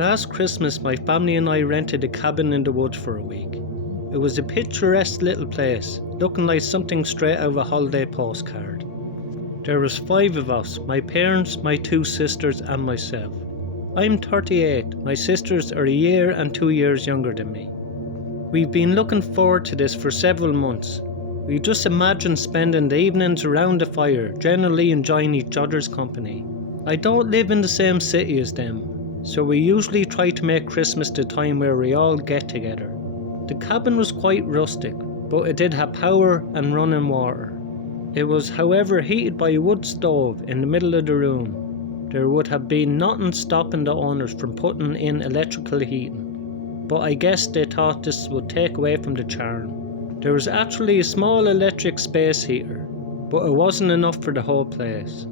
Last Christmas, my family and I rented a cabin in the woods for a week. It was a picturesque little place, looking like something straight out of a holiday postcard. There was 5 of us, my parents, my 2 sisters and myself. I'm 38, my sisters are a year and 2 years younger than me. We've been looking forward to this for several months. We just imagined spending the evenings around the fire, generally enjoying each other's company. I don't live in the same city as them, so we usually try to make Christmas the time where we all get together. The cabin was quite rustic, but it did have power and running water. It was, however, heated by a wood stove in the middle of the room. There would have been nothing stopping the owners from putting in electrical heating, but I guess they thought this would take away from the charm. There was actually a small electric space heater, but it wasn't enough for the whole place.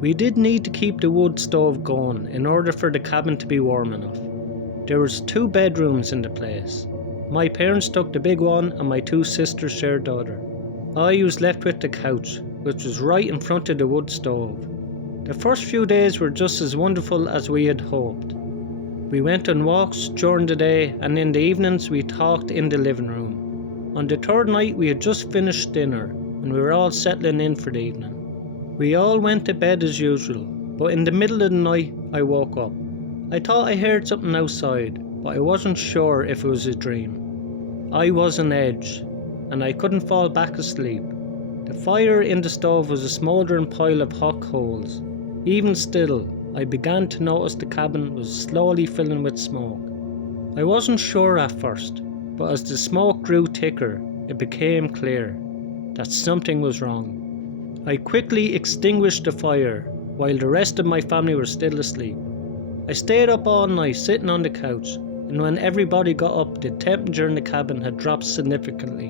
We did need to keep the wood stove going in order for the cabin to be warm enough. There was 2 bedrooms in the place. My parents took the big one and my 2 sisters shared the other. I was left with the couch, which was right in front of the wood stove. The first few days were just as wonderful as we had hoped. We went on walks during the day, and in the evenings we talked in the living room. On the 3rd night we had just finished dinner and we were all settling in for the evening. We all went to bed as usual, but in the middle of the night I woke up. I thought I heard something outside, but I wasn't sure if it was a dream. I was on edge, and I couldn't fall back asleep. The fire in the stove was a smouldering pile of hot coals. Even still, I began to notice the cabin was slowly filling with smoke. I wasn't sure at first, but as the smoke grew thicker, it became clear that something was wrong. I quickly extinguished the fire while the rest of my family were still asleep. I stayed up all night sitting on the couch, and when everybody got up, the temperature in the cabin had dropped significantly.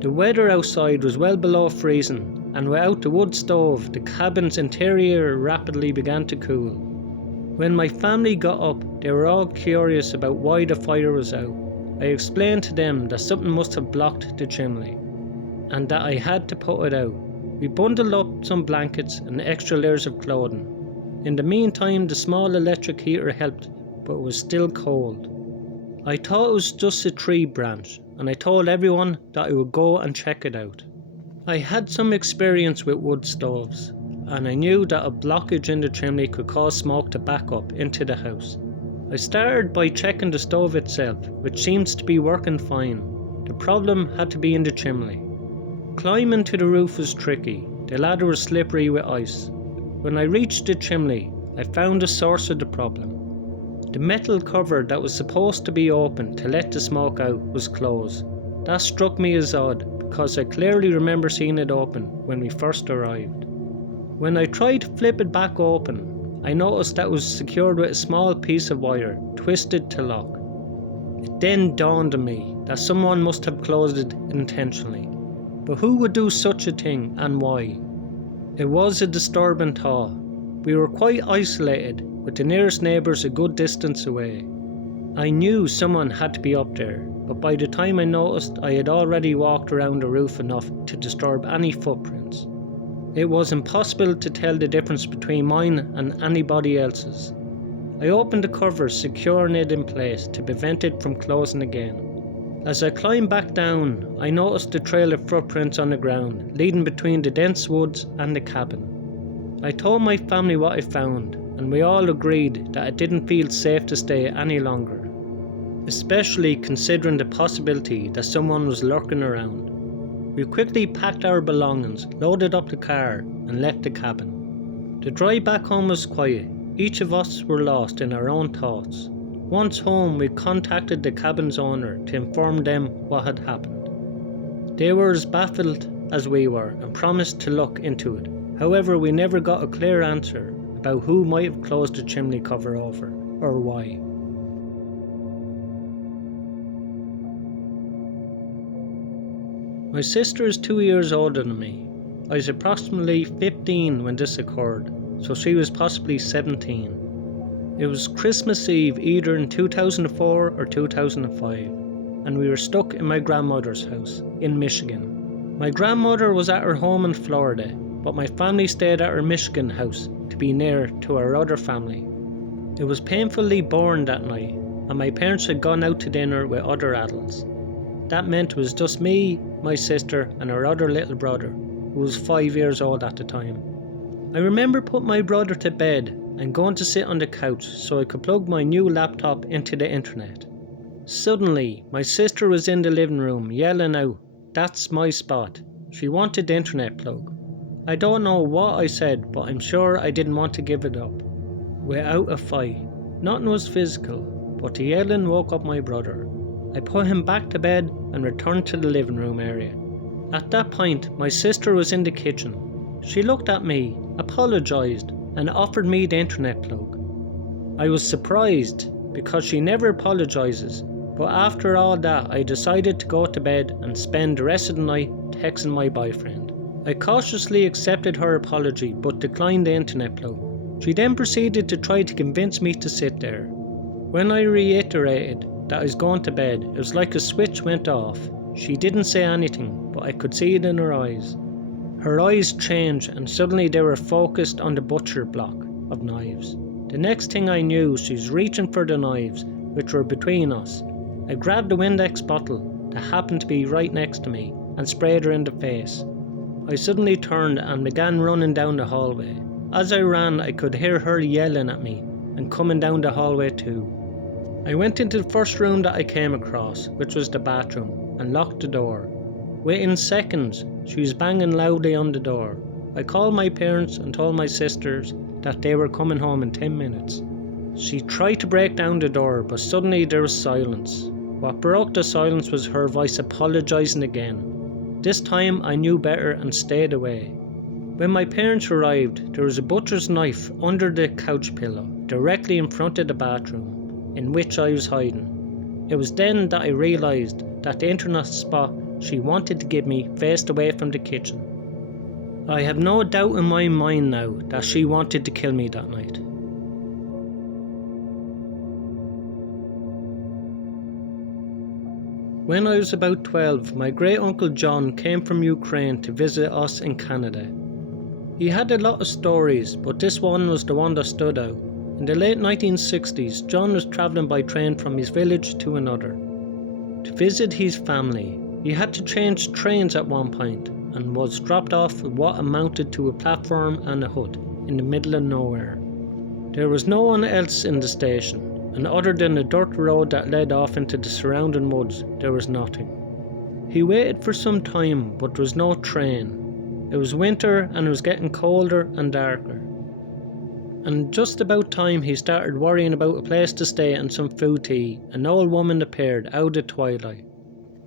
The weather outside was well below freezing, and without the wood stove, the cabin's interior rapidly began to cool. When my family got up, they were all curious about why the fire was out. I explained to them that something must have blocked the chimney, and that I had to put it out. We bundled up some blankets and extra layers of clothing. In the meantime, the small electric heater helped, but it was still cold. I thought it was just a tree branch, and I told everyone that I would go and check it out. I had some experience with wood stoves, and I knew that a blockage in the chimney could cause smoke to back up into the house. I started by checking the stove itself, which seems to be working fine. The problem had to be in the chimney. Climbing to the roof was tricky. The ladder was slippery with ice. When I reached the chimney, I found the source of the problem. The metal cover that was supposed to be open to let the smoke out was closed. That struck me as odd, because I clearly remember seeing it open when we first arrived. When I tried to flip it back open, I noticed that it was secured with a small piece of wire, twisted to lock. It then dawned on me that someone must have closed it intentionally. But who would do such a thing, and why? It was a disturbing thought. We were quite isolated, with the nearest neighbours a good distance away. I knew someone had to be up there, but by the time I noticed, I had already walked around the roof enough to disturb any footprints. It was impossible to tell the difference between mine and anybody else's. I opened the cover, securing it in place to prevent it from closing again. As I climbed back down, I noticed a trail of footprints on the ground, leading between the dense woods and the cabin. I told my family what I found, and we all agreed that it didn't feel safe to stay any longer, especially considering the possibility that someone was lurking around. We quickly packed our belongings, loaded up the car, and left the cabin. The drive back home was quiet. Each of us were lost in our own thoughts. Once home, we contacted the cabin's owner to inform them what had happened. They were as baffled as we were and promised to look into it. However, we never got a clear answer about who might have closed the chimney cover over, or why. My sister is 2 years older than me. I was approximately 15 when this occurred, so she was possibly 17. It was Christmas Eve either in 2004 or 2005, and we were stuck in my grandmother's house in Michigan. My grandmother was at her home in Florida, but my family stayed at her Michigan house to be near to our other family. It was painfully boring that night, and my parents had gone out to dinner with other adults. That meant it was just me, my sister, and our other little brother, who was 5 years old at the time. I remember putting my brother to bed and going to sit on the couch so I could plug my new laptop into the internet. Suddenly, my sister was in the living room yelling out, "That's my spot." She wanted the internet plug. I don't know what I said, but I'm sure I didn't want to give it up. Without a fight. Nothing was physical, but the yelling woke up my brother. I put him back to bed and returned to the living room area. At that point, my sister was in the kitchen. She looked at me, apologised, and offered me the internet plug. I was surprised because she never apologises, but after all that I decided to go to bed and spend the rest of the night texting my boyfriend. I cautiously accepted her apology but declined the internet plug. She then proceeded to try to convince me to sit there. When I reiterated that I was going to bed, it was like a switch went off. She didn't say anything, but I could see it in her eyes. Her eyes changed and suddenly they were focused on the butcher block of knives. The next thing I knew, she was reaching for the knives, which were between us. I grabbed the Windex bottle that happened to be right next to me and sprayed her in the face. I suddenly turned and began running down the hallway. As I ran, I could hear her yelling at me and coming down the hallway too. I went into the first room that I came across, which was the bathroom, and locked the door. Within seconds, she was banging loudly on the door. I called my parents and told my sisters that they were coming home in 10 minutes. She tried to break down the door, but suddenly there was silence. What broke the silence was her voice apologising again. This time I knew better and stayed away. When my parents arrived, there was a butcher's knife under the couch pillow, directly in front of the bathroom, in which I was hiding. It was then that I realised that the internet spot she wanted to give me faced away from the kitchen. I have no doubt in my mind now that she wanted to kill me that night. When I was about 12, my great uncle John came from Ukraine to visit us in Canada. He had a lot of stories, but this one was the one that stood out. In the late 1960s, John was travelling by train from his village to another. To visit his family, he had to change trains at one point and was dropped off at what amounted to a platform and a hut in the middle of nowhere. There was no one else in the station, and other than a dirt road that led off into the surrounding woods, there was nothing. He waited for some time, but there was no train. It was winter and it was getting colder and darker. And just about time he started worrying about a place to stay and some food to eat, an old woman appeared out of the twilight.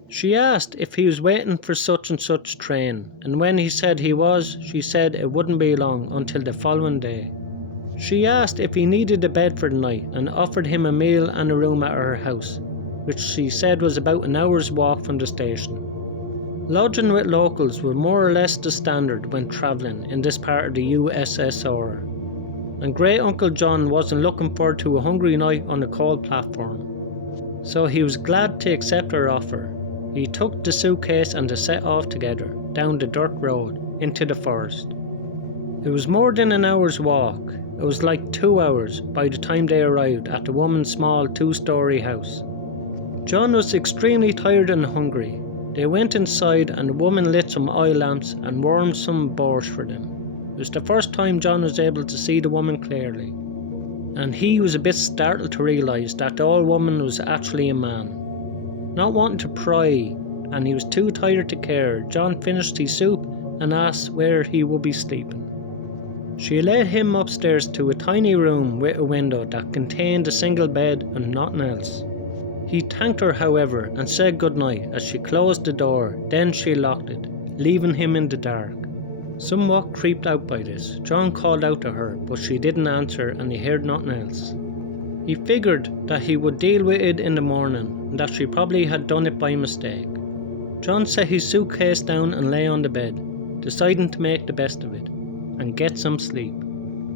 She asked if he was waiting for such and such train, and when he said he was, she said it wouldn't be long until the following day. She asked if he needed a bed for the night and offered him a meal and a room at her house, which she said was about an hour's walk from the station. Lodging with locals was more or less the standard when travelling in this part of the USSR, and Great Uncle John wasn't looking forward to a hungry night on a cold platform. So he was glad to accept her offer. He took the suitcase and they set off together down the dirt road into the forest. It was more than an hour's walk. It was like 2 hours by the time they arrived at the woman's small 2-story house. John was extremely tired and hungry. They went inside and the woman lit some oil lamps and warmed some borscht for them. It was the first time John was able to see the woman clearly, and he was a bit startled to realise that the old woman was actually a man. Not wanting to pry, and he was too tired to care, John finished his soup and asked where he would be sleeping. She led him upstairs to a tiny room with a window that contained a single bed and nothing else. He thanked her, however, and said goodnight as she closed the door, then she locked it, leaving him in the dark. Somewhat creeped out by this, John called out to her, but she didn't answer and he heard nothing else. He figured that he would deal with it in the morning, and that she probably had done it by mistake. John set his suitcase down and lay on the bed, deciding to make the best of it, and get some sleep.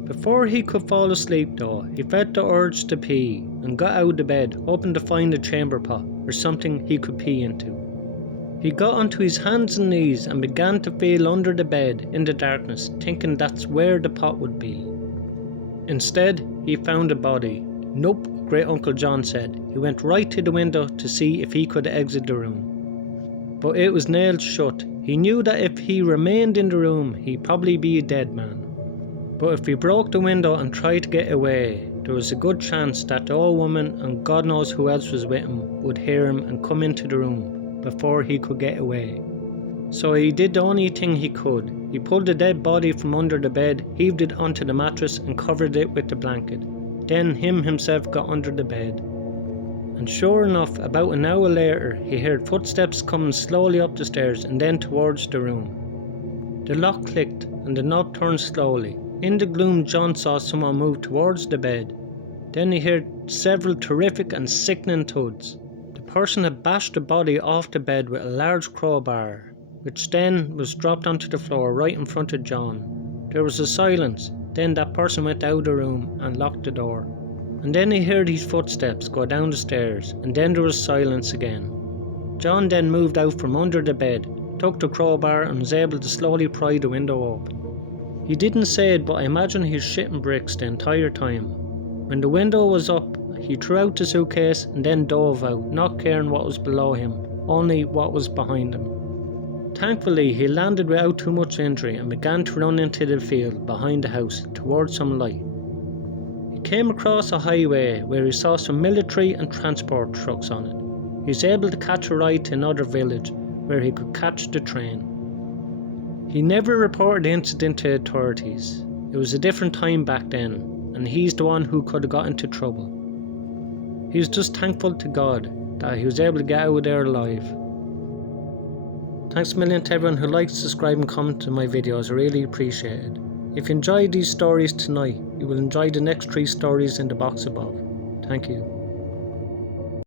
Before he could fall asleep though, he felt the urge to pee, and got out of bed, hoping to find a chamber pot, or something he could pee into. He got onto his hands and knees and began to feel under the bed in the darkness, thinking that's where the pot would be. Instead, he found a body. Nope, Great Uncle John said. He went right to the window to see if he could exit the room. But it was nailed shut. He knew that if he remained in the room, he'd probably be a dead man. But if he broke the window and tried to get away, there was a good chance that the old woman and God knows who else was with him would hear him and come into the room before he could get away. So he did the only thing he could. He pulled the dead body from under the bed, heaved it onto the mattress and covered it with the blanket. Then himself got under the bed. And sure enough, about an hour later, he heard footsteps coming slowly up the stairs and then towards the room. The lock clicked and the knob turned slowly. In the gloom, John saw someone move towards the bed. Then he heard several terrific and sickening thuds. The person had bashed the body off the bed with a large crowbar, which then was dropped onto the floor right in front of John. There was a silence. Then that person went out of the room and locked the door. And then he heard his footsteps go down the stairs, and then there was silence again. John then moved out from under the bed, took the crowbar and was able to slowly pry the window open. He didn't say it, but I imagine he was shitting bricks the entire time. When the window was up, he threw out the suitcase and then dove out, not caring what was below him, only what was behind him. Thankfully, he landed without too much injury and began to run into the field behind the house towards some light. He came across a highway where he saw some military and transport trucks on it. He was able to catch a ride to another village where he could catch the train. He never reported the incident to authorities. It was a different time back then, and he's the one who could have got into trouble. He was just thankful to God that he was able to get out of there alive. Thanks a million to everyone who likes, subscribe and comment to my videos. I really appreciate it. If you enjoyed these stories tonight, you will enjoy the next 3 stories in the box above. Thank you.